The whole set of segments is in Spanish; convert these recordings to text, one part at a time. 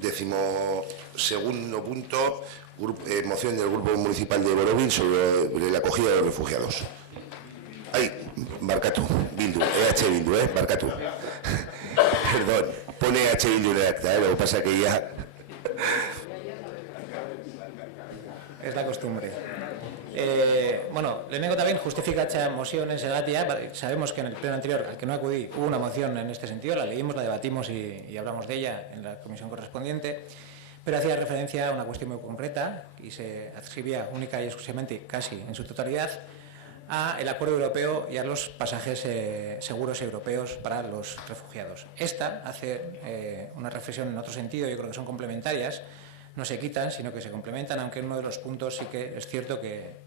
12º punto, moción del Grupo Municipal de Borobil sobre la acogida de los refugiados. Ay, barkatu, Bildu, Bildu, barkatu. Perdón, pone Bildu en el acta, lo que pasa que ya... Es la costumbre. Bueno, lehenengo también justificacha moción en Segatia. Sabemos que en el pleno anterior, al que no acudí, hubo una moción en este sentido, la leímos, la debatimos y hablamos de ella en la comisión correspondiente, pero hacía referencia a una cuestión muy concreta y se adscribía única y exclusivamente, casi en su totalidad, a el acuerdo europeo y a los pasajes seguros europeos para los refugiados. Esta hace una reflexión en otro sentido, yo creo que son complementarias, no se quitan, sino que se complementan, aunque en uno de los puntos sí que es cierto que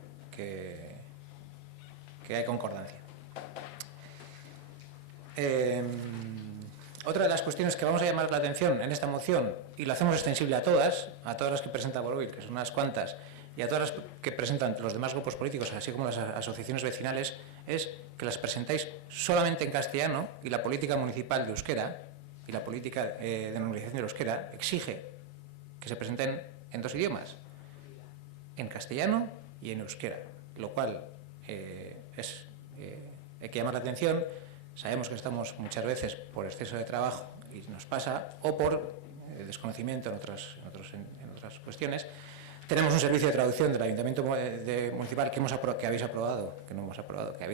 hay concordancia. Otra de las cuestiones que vamos a llamar la atención en esta moción, y lo hacemos extensible a todas las que presenta Borobil, que son unas cuantas, y a todas las que presentan los demás grupos políticos, así como las asociaciones vecinales, es que las presentáis solamente en castellano, y la política municipal de euskera y la política de normalización del euskera exige que se presenten en dos idiomas, en castellano y en euskera, lo cual hay que llamar la atención. Sabemos que estamos muchas veces por exceso de trabajo y nos pasa, o por desconocimiento en otras cuestiones. Tenemos un servicio de traducción del Ayuntamiento Municipal que habéis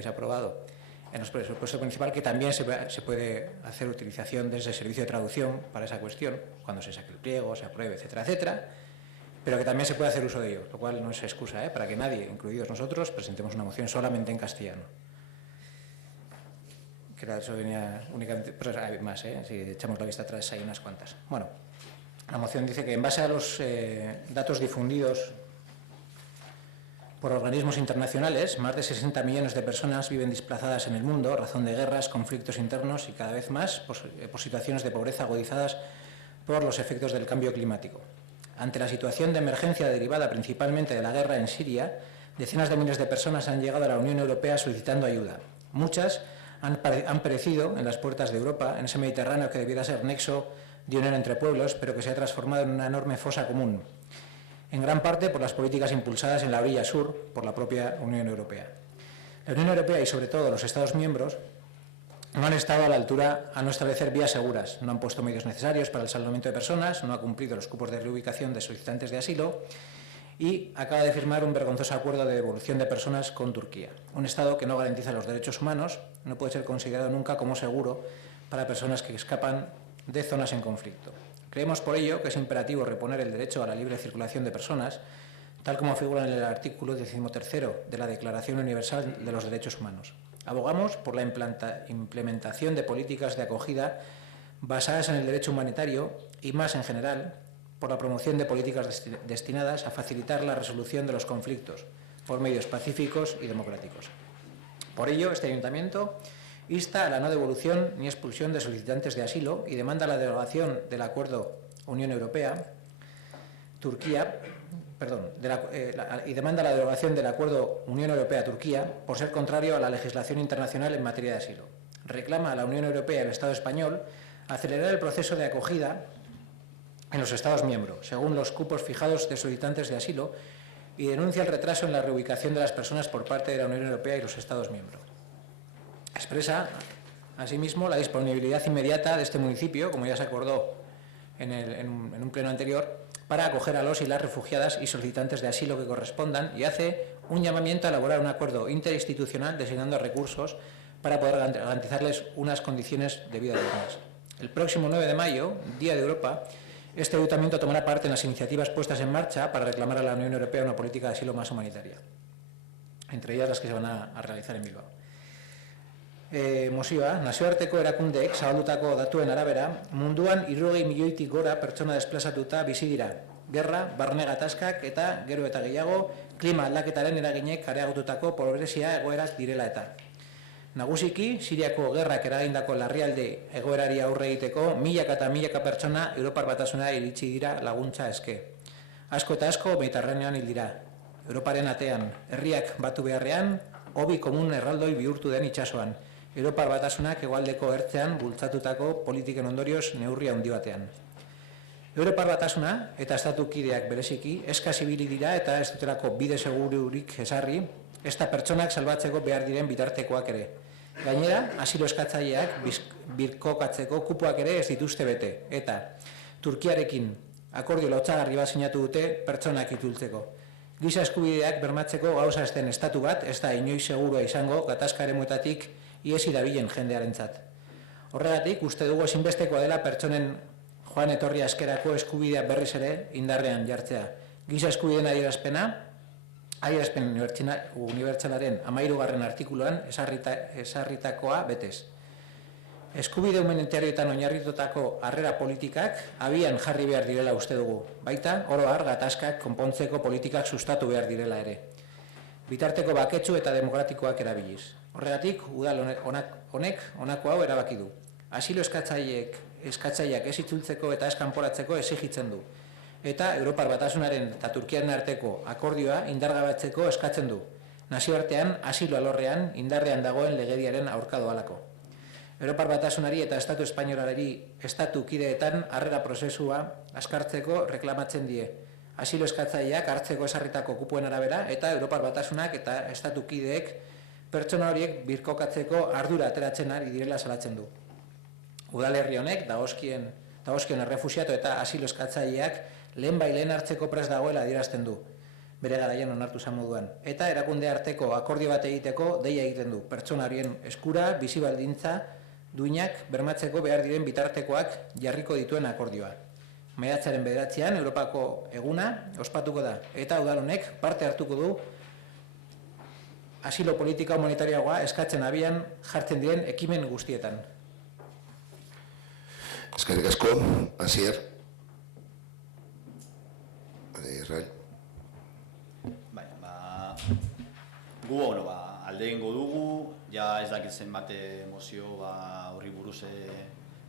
aprobado en los presupuestos municipales, que también se puede hacer utilización de ese servicio de traducción para esa cuestión, cuando se saque el pliego, se apruebe, etcétera, etcétera, pero que también se puede hacer uso de ello, lo cual no es excusa para que nadie, incluidos nosotros, presentemos una moción solamente en castellano. Que eso venía únicamente, pero hay más, si echamos la vista atrás hay unas cuantas. Bueno, la moción dice que en base a los datos difundidos por organismos internacionales, más de 60 millones de personas viven desplazadas en el mundo a razón de guerras, conflictos internos y cada vez más por situaciones de pobreza agudizadas por los efectos del cambio climático. Ante la situación de emergencia derivada principalmente de la guerra en Siria, decenas de miles de personas han llegado a la Unión Europea solicitando ayuda. Muchas han perecido en las puertas de Europa, en ese Mediterráneo que debiera ser nexo de unión entre pueblos, pero que se ha transformado en una enorme fosa común, en gran parte por las políticas impulsadas en la orilla sur por la propia Unión Europea. La Unión Europea y sobre todo los Estados miembros no han estado a la altura a no establecer vías seguras, no han puesto medios necesarios para el salvamento de personas, no ha cumplido los cupos de reubicación de solicitantes de asilo y acaba de firmar un vergonzoso acuerdo de devolución de personas con Turquía. Un Estado que no garantiza los derechos humanos no puede ser considerado nunca como seguro para personas que escapan de zonas en conflicto. Creemos por ello que es imperativo reponer el derecho a la libre circulación de personas, tal como figura en el artículo 13º de la Declaración Universal de los Derechos Humanos. Abogamos por la implementación de políticas de acogida basadas en el derecho humanitario y, más en general, por la promoción de políticas destinadas a facilitar la resolución de los conflictos por medios pacíficos y democráticos. Por ello, este Ayuntamiento insta a la no devolución ni expulsión de solicitantes de asilo y demanda la derogación del Acuerdo Unión Europea-Turquía, demanda la derogación del Acuerdo Unión Europea-Turquía por ser contrario a la legislación internacional en materia de asilo. Reclama a la Unión Europea y al Estado español acelerar el proceso de acogida en los Estados miembros, según los cupos fijados de solicitantes de asilo, y denuncia el retraso en la reubicación de las personas por parte de la Unión Europea y los Estados miembros. Expresa, asimismo, la disponibilidad inmediata de este municipio, como ya se acordó en un pleno anterior, para acoger a los y las refugiadas y solicitantes de asilo que correspondan, y hace un llamamiento a elaborar un acuerdo interinstitucional designando recursos para poder garantizarles unas condiciones de vida dignas. El próximo 9 de mayo, Día de Europa, este Ayuntamiento tomará parte en las iniciativas puestas en marcha para reclamar a la Unión Europea una política de asilo más humanitaria, entre ellas las que se van a realizar en Bilbao. Mozioa, nazioarteko erakundeek zabaldutako datuen arabera, munduan 60 milioitik gora pertsona desplazatuta bizi dira. Gerra, barne gatazkak eta gero eta gehiago klima aldaketaren eraginek areagotutako pobrezia egoerak direla eta. Nagusiki, Siriako gerrak eragindako larrialdi egoerari aurre egiteko milaka eta milaka pertsona Europar Batasuna iritsi dira laguntza eske. Asko eta asko Mediterraneoan hil dira. Europaren atean, herriak batu beharrean, hobi komun erraldoi bihurtu den itsasoan. Europar Batasunak hegoaldeko ertzean bultzatutako politiken ondorioz neurri handi batean. Europar Batasuna eta estatukideak bereziki eskas ibili dira eta ez dutelako bide segururik ezarri, ezta pertsonak salbatzeko behar diren bitartekoak ere. Gainera, asilo eskatzaileak birkokatzeko kupoak ere ez dituzte bete, eta Turkiarekin akordio lotsagarri bat sinatu dute pertsonak itzultzeko. Giza eskubideak bermatzeko gauza ez den estatu bat, ez da inoiz segurua izango gatazka eremuetatik iesi dabilen jendearentzat. Horregatik, uste dugu ezinbestekoa dela pertsonen joan etorria eskerako eskubidea berriz ere indarrean jartzea. Giza eskubideen adierazpen unibertsalaren 13. artikuluan esarritakoa betez. Eskubide humanitarioetan oinarritutako harrera politikak abian jarri behar direla uste dugu, baita oro har gatazkak konpontzeko politikak sustatu behar direla ere. Bitarteko baketsu eta demokratikoak erabiliz. Horregatik, udal honek honako hau erabaki du. Asilo eskatzaileak ez itzultzeko eta ez kanporatzeko exigitzen du. Eta Europar Batasunaren eta Turkiaren arteko akordioa indargabetzeko eskatzen du. Nazioartean, asilo alorrean, indarrean dagoen legediaren aurka doalako. Europar Batasunari eta Estatu Espainolari estatu kideetan harrera prozesua askartzeko reklamatzen die. Asilo eskatzaileak hartzeko esarritako kupuen arabera eta Europar Batasunak eta estatu kideek pertsona horiek birkokatzeko ardura ateratzen ari direla salatzen du. Udalerri honek dagozkien errefuxiatu eta asilo eskatzaileak lehen hartzeko prest dagoela adierazten du, bere garaian onartu zan moduan. Eta erakunde arteko akordio bat egiteko deia egiten du, pertsona horien eskura, bizi baldintza, duinak bermatzeko behar diren bitartekoak jarriko dituen akordioa. Maiatzaren 9. Europako eguna ospatuko da, eta udal honek parte hartuko du asilo politika humanitarioa eskatzen abian jartzen diren ekimen guztietan. Eskerrik asko, Asier. Israel. Gu alde egingo dugu, ja ez dakit zenbat mozio horri buruz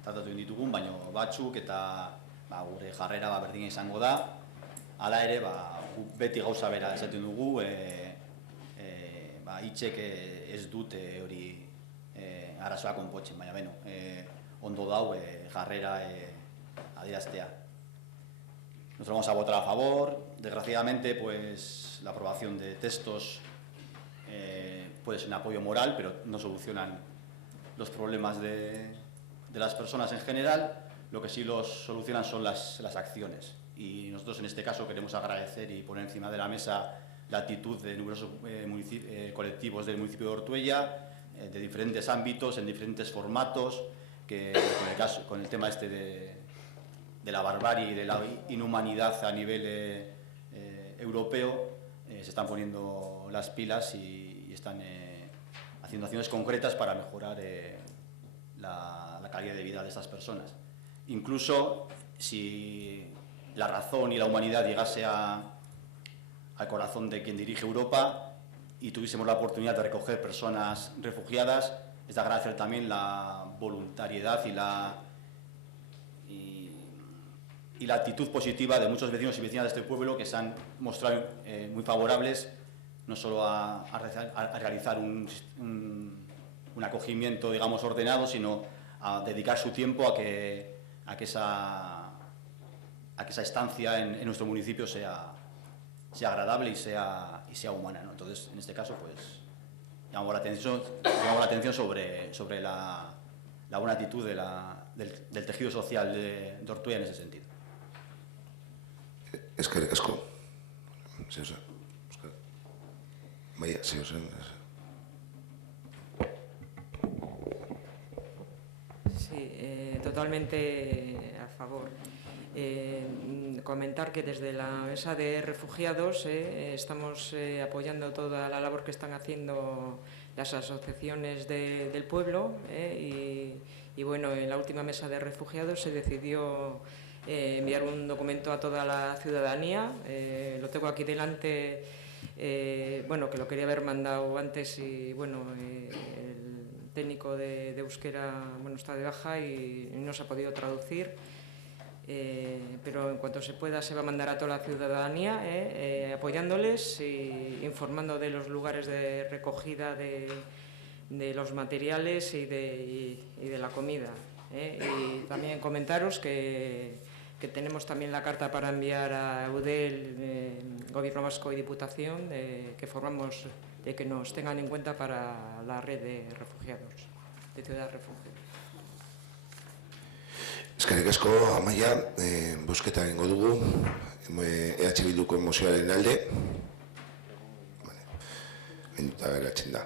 tratatu ditugun, baina batzuk eta gure jarrera berdina izango da. Hala ere, beti gauza bera esaten dugu, hitzek ez dute hori arazoa konpotzen, baina ondo dau jarrera adieraztea. Nosotros vamos a votar a favor. Desgraciadamente, pues la aprobación de textos puede ser un apoyo moral, pero no solucionan los problemas de las personas en general. Lo que sí los solucionan son las acciones. Y nosotros en este caso queremos agradecer y poner encima de la mesa la actitud de numerosos colectivos del municipio de Ortuella, de diferentes ámbitos, en diferentes formatos, que con el tema este de la barbarie y de la inhumanidad a nivel europeo se están poniendo las pilas y están haciendo acciones concretas para mejorar la calidad de vida de estas personas. Incluso si la razón y la humanidad llegase al corazón de quien dirige Europa y tuviésemos la oportunidad de recoger personas refugiadas, es de agradecer también la voluntariedad y la actitud positiva de muchos vecinos y vecinas de este pueblo que se han mostrado muy favorables no solo a realizar un acogimiento, digamos, ordenado, sino a dedicar su tiempo a que esa estancia en nuestro municipio sea agradable y sea humana, ¿no? Entonces, en este caso, pues, llamamos la atención sobre la buena actitud del tejido social de Ortuella en ese sentido. Eskerrik asko. Vaya, sí, totalmente a favor. Comentar que desde la Mesa de Refugiados estamos apoyando toda la labor que están haciendo las asociaciones del pueblo y bueno, en la última Mesa de Refugiados se decidió enviar un documento a toda la ciudadanía. Lo tengo aquí delante, bueno, que lo quería haber mandado antes y bueno, el técnico de euskera, bueno, está de baja y no se ha podido traducir. Pero en cuanto se pueda se va a mandar a toda la ciudadanía apoyándoles y informando de los lugares de recogida de los materiales y de la comida. Y también comentaros que que tenemos también la carta para enviar a Eudel, Gobierno Vasco y Diputación, que formamos, de que nos tengan en cuenta para la red de refugiados, de ciudad refugio. Eskerrik asko, Amaia, bozketa egingo dugu, EH Bilduko mozioaren alde. Gainduta geratzen da.